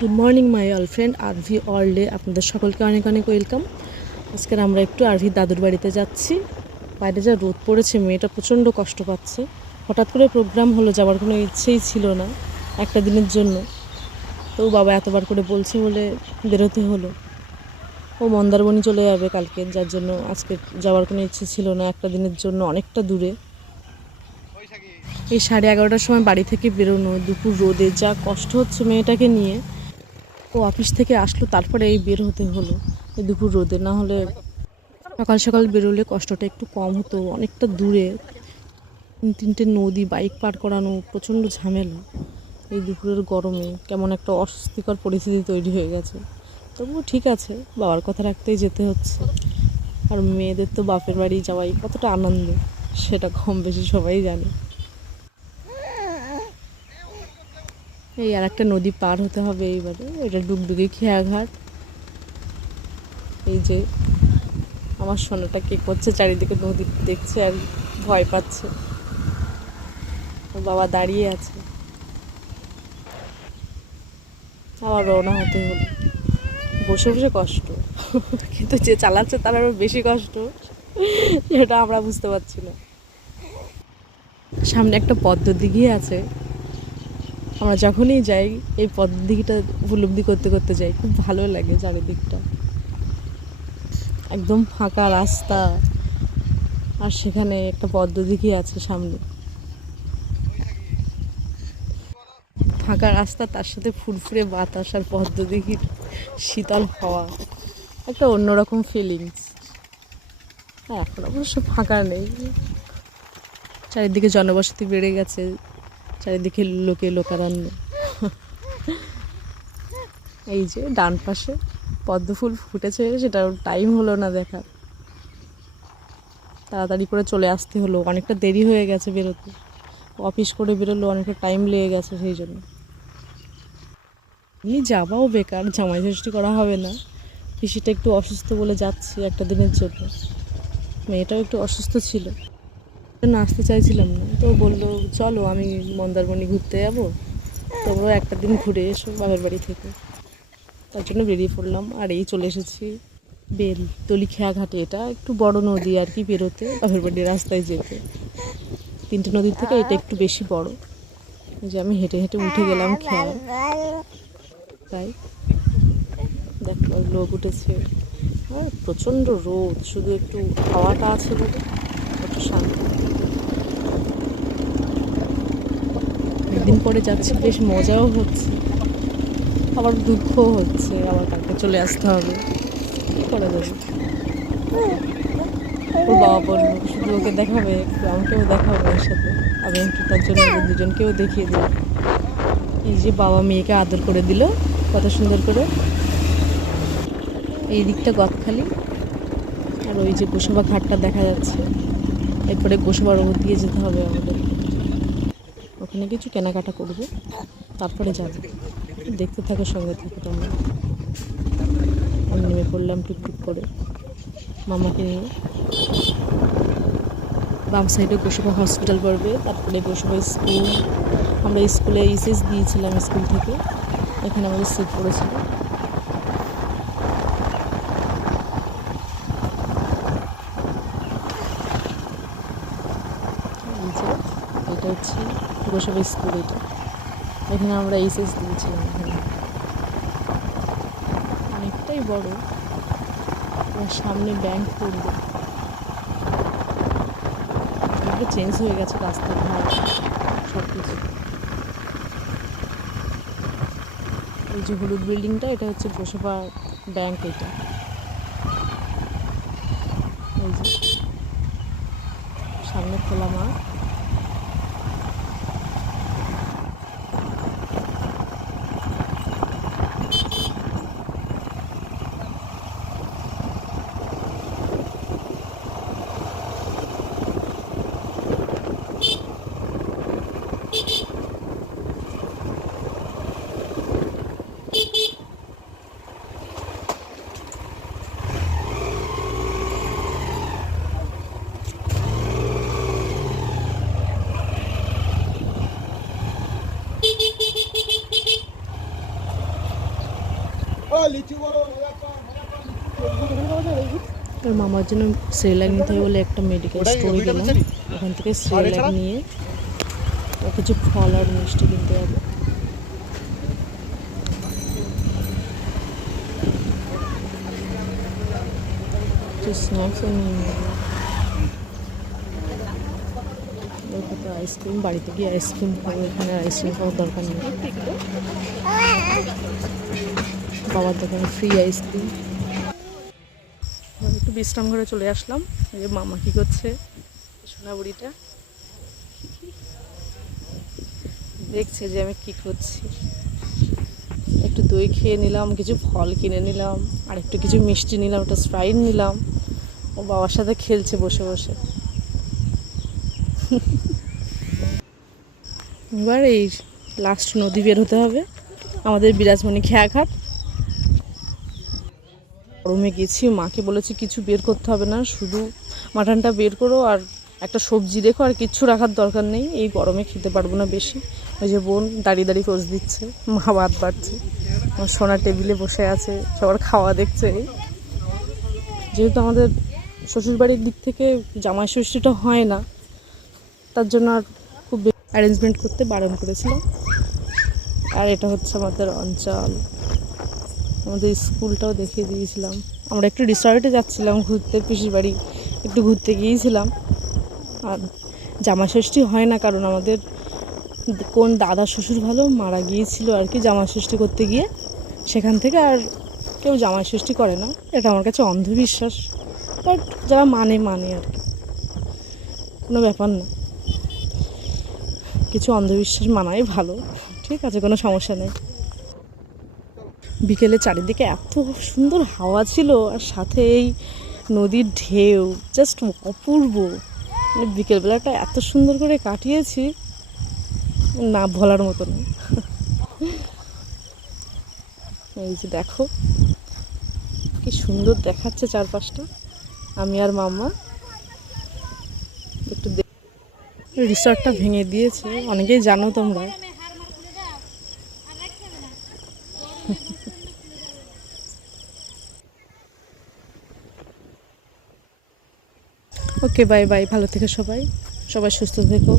Good morning my all friend RV ওয়ার্ল্ডে আপনাদের সকলকে অনেক অনেক ওয়েলকাম আজকের আমরা একটু আরভি দাদুর বাড়িতে যাচ্ছি। বাইরে যা রোদ পড়েছে, মেয়েটা প্রচণ্ড কষ্ট পাচ্ছে। হঠাৎ করে প্রোগ্রাম হলো, যাওয়ার কোনো ইচ্ছেই ছিল না একটা দিনের জন্য। তো বাবা এতবার করে বলছে বলে বেরোতে হলো। ও মন্দারমণি চলে যাবে কালকে, যার জন্য আজকে যাওয়ার কোনো ইচ্ছে ছিল না একটা দিনের জন্য, অনেকটা দূরে। এই সাড়ে এগারোটার সময় বাড়ি থেকে বেরোনো, দুপুর রোদে যা কষ্ট হচ্ছে মেয়েটাকে নিয়ে ও অফিস থেকে আসলো, তারপরে এই বের হতে হলো। এই দুপুর রোদে, না হলে সকাল সকাল বেরোলে কষ্টটা একটু কম হতো, অনেকটা দূরে। তিন তিনটে নদী, বাইক পার করানো, প্রচণ্ড ঝামেলা। এই দুপুরের গরমে কেমন একটা অস্বস্তিকর পরিস্থিতি তৈরি হয়ে গেছে। তবুও ঠিক আছে, বাবার কথা রাখতেই যেতে হচ্ছে। আর মেয়েদের তো বাপের বাড়ি যাওয়াই কতটা আনন্দ, সেটা কম বেশি সবাই জানে। এই আর একটা নদী পার হতে হবে এইবারে, এটা ডুগডুগি খেয়াঘাট। এই যে আমার সোনাটা কে করছে, চারিদিকে নদী দেখছে আর ভয় পাচ্ছে। বাবা দাঁড়িয়ে আছে। আবার রওনা হতে হলো বসে বসে কষ্ট। কিন্তু যে চালাচ্ছে তার আরও বেশি কষ্ট এটা আমরা বুঝতে পারছি না। সামনে একটা পদ্মদিঘি আছে। আমরা যখনই যাই, এই পদ্মদিঘিটা উপলব্ধি করতে করতে যাই, খুব ভালো লাগে চারিদিকটা। একদম ফাঁকা রাস্তা, আর সেখানে একটা পদ্মদিঘি আছে সামনে। ফাঁকা রাস্তা, তার সাথে ফুরফুরে বাতাস আর পদ্মদিঘির শীতল হওয়া। একটা অন্যরকম ফিলিংস এখন অবশ্য ফাঁকা নেই। চারিদিকে জনবসতি বেড়ে গেছে। চারিদিকে লোকে লোকারণ্য। এই যে ডান পাশে পদ্ম ফুল ফুটেছে সেটা টাইম হলো না দেখার। তাড়াতাড়ি করে চলে আসতে হলো, অনেকটা দেরি হয়ে গেছে বেরোতে। অফিস করে বেরোলো, অনেকটা টাইম লেগে গেছে সেই জন্য। এমনি যাবাও বেকার, জামাই ষষ্ঠী করা হবে না। পিসিটা একটু অসুস্থ বলে যাচ্ছি একটা দিনের জন্য। মেয়েটাও একটু অসুস্থ ছিল। আসতে চাইছিলাম না। তো বলল, চলো, আমি মন্দারমণি ঘুরতে যাব। তোমরাও একটা দিন ঘুরে এসো বাবার বাড়ি থেকে। তার জন্য বেরিয়ে পড়লাম। আর এই চলে এসেছি বেল তলিখেয়া ঘাটে এটা একটু বড় নদী আর কি বেরোতে বাপের বাড়ির রাস্তায় যেতে। তিনটে নদীর থেকে এটা একটু বেশি বড়। যে আমি হেঁটে হেঁটে উঠে গেলাম খেয়া। তাই দেখো লোক উঠেছে। আর প্রচণ্ড রোদ, শুধু একটু হাওয়াটা আছে বলে একটু শান্তি। একদিন পরে যাচ্ছি, বেশ মজাও হচ্ছে। আবার দুঃখও হচ্ছে, আবার কালকে চলে আসতে হবে। কী করা যাবে? ওর বাবা বলল, শুধু ওকে দেখাবে, আমাকেও দেখাবে ওর সাথে। আমি একটু তার জন্য দুজনকেও দেখিয়ে দিই এই যে বাবা মেয়েকে আদর করে দিল, কত সুন্দর করে। এই দিকটা গদখালি। আর ওই যে গোসবা ঘাটটা দেখা যাচ্ছে। এরপরে গোসবার ওপর দিয়ে যেতে হবে আমাদের ওখানে কিছু কেনাকাটা করব, তারপরে যাব। দেখতে থাকো, সঙ্গে থাকো তোমরা। আমি নেমে পড়লাম টুকটুক করে মামাকে নিয়ে। বাম সাইডে গোসবা হসপিটাল পড়বে, তারপরে গোসবা স্কুল আমরা স্কুলে ইসেস দিয়েছিলাম স্কুল থেকে, এখানে আমাদের সিট পড়েছিল। এটা হচ্ছে গোসবা স্কুল এটা। এখানে আমরা এইচএস দিয়েছিলাম এখানে। অনেকটাই বড়। সামনে ব্যাংক পড়বে চেঞ্জ হয়ে গেছে রাস্তাঘাট সব কিছু এই যে হলুদ বিল্ডিংটা এটা হচ্ছে গোসবা ব্যাংক এটা। সামনে খোলা মাঠ। তোর মামার জন্য সিরিয়াল নিতে হবে বলে একটা মেডিকেল স্টোরে গেলাম ওখান থেকে সিরিয়াল নিয়ে আর কিছু ফল আর মিষ্টি কিনতে হবে। স্ন্যাক্স নিয়ে নেব আইসক্রিম বাড়িতে গিয়ে আইসক্রিম খাব এখানে আইসক্রিম খাওয়ার দরকার নেই। বাবার দোকানে ফ্রি আইসক্রিম একটু বিশ্রাম ঘরে চলে আসলাম। যে মামা কি করছে? সোনা বুড়িটা দেখছে যে আমি কি করছি। একটু দই খেয়ে নিলাম, কিছু ফল কিনে নিলাম, আর একটু কিছু মিষ্টি নিলাম, একটা স্প্রাইট নিলাম। ও বাবার সাথে খেলছে বসে বসে। এবার এই লাস্ট নদী বের হতে হবে। আমাদের বিরাজমণি খেয়াঘাট। গরমে গেছি, মাকে বলেছি কিছু বের করতে হবে না, শুধু মাটনটা বের করো আর একটা সবজি রেখো আর কিচ্ছু রাখার দরকার নেই, এই গরমে খেতে পারব না বেশি। ওই যে বোন দাঁড়িয়ে দাঁড়িয়ে কোচ দিচ্ছে মা ভাত বাড়ছে, আমার সোনা টেবিলে বসে আছে, সবার খাওয়া দেখছে। যেহেতু আমাদের শ্বশুরবাড়ির দিক থেকে জামাই ষষ্ঠীটা হয় না, তার জন্য আর খুব অ্যারেঞ্জমেন্ট করতে বারণ করেছিলাম। আর এটা হচ্ছে আমাদের অঞ্চল। আমাদের স্কুলটাও দেখিয়ে দিয়েছিলাম। আমরা একটু রিসর্টে যাচ্ছিলাম ঘুরতে, পিসির বাড়ি একটু ঘুরতে গিয়েছিলাম। আর জামা ষষ্ঠী হয় না কারণ আমাদের কোন দাদা শ্বশুর ভালো মারা গিয়েছিল আর কি জামা ষষ্ঠী করতে গিয়ে। সেখান থেকে আর কেউ জামাই ষষ্ঠী করে না। এটা আমার কাছে অন্ধবিশ্বাস। বাট যারা মানে মানে আর কি। কোনো ব্যাপার না। কিছু অন্ধবিশ্বাস মানাই ভালো। ঠিক আছে, কোনো সমস্যা নেই। বিকেলে চারিদিকে এত সুন্দর হাওয়া ছিল আর সাথে এই নদীর ঢেউ জাস্ট অপূর্ব। মানে বিকেলবেলাটা এত সুন্দর করে কাটিয়েছি, না বলার মতো না। এই যে দেখো, কি সুন্দর দেখাচ্ছে চারপাশটা। আমি আর মাম্মা একটু রিসর্টটা ভেঙে দিয়েছে, অনেকেই জানো তোমরা। ওকে বাই বাই ভালো থেকে সবাই। সবাই সুস্থ থেকো।